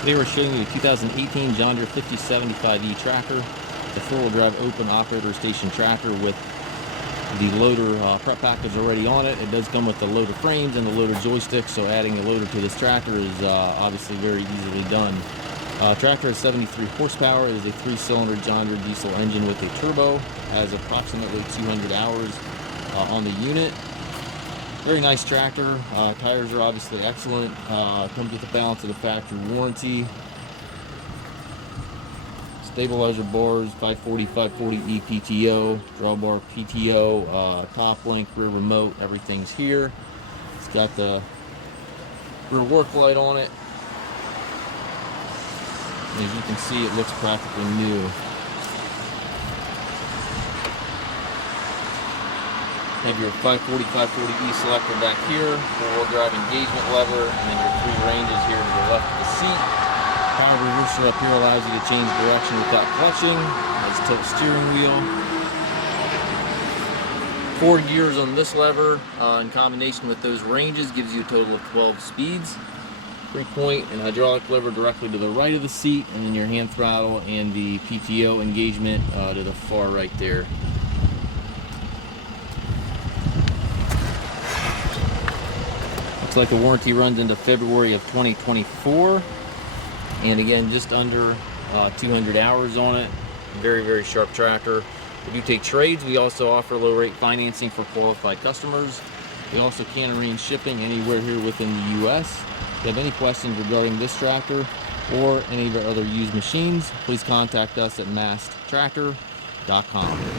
Today we're showing you a 2018 John Deere 5075E tractor. It's a four-wheel drive open operator station tractor with the loader prep package already on it. It does come with the loader frames and the loader joystick, so adding a loader to this tractor is obviously very easily done. Tractor has 73 horsepower. It is a 3-cylinder John Deere diesel engine with a turbo. Has approximately 200 hours on the unit. Very nice tractor. Tires are obviously excellent. Comes with a balance of the factory warranty. Stabilizer bars, 540, 540E PTO, drawbar PTO, top link, rear remote, everything's here. It's got the rear work light on it. And as you can see, it looks practically new. Have your 540, 540E selector back here, four-wheel drive engagement lever, and then your three ranges here to the left of the seat. Power reverser up here allows you to change direction without clutching. Nice tilt steering wheel. 4 gears on this lever in combination with those ranges gives you a total of 12 speeds. 3-point and hydraulic lever directly to the right of the seat, and then your hand throttle and the PTO engagement to the far right there. Looks like the warranty runs into February of 2024, and again, just under 200 hours on it. Very, very sharp tractor. We do take trades. We also offer low rate financing for qualified customers. We also can arrange shipping anywhere here within the US. If you have any questions regarding this tractor or any of our other used machines, please contact us at masttractor.com.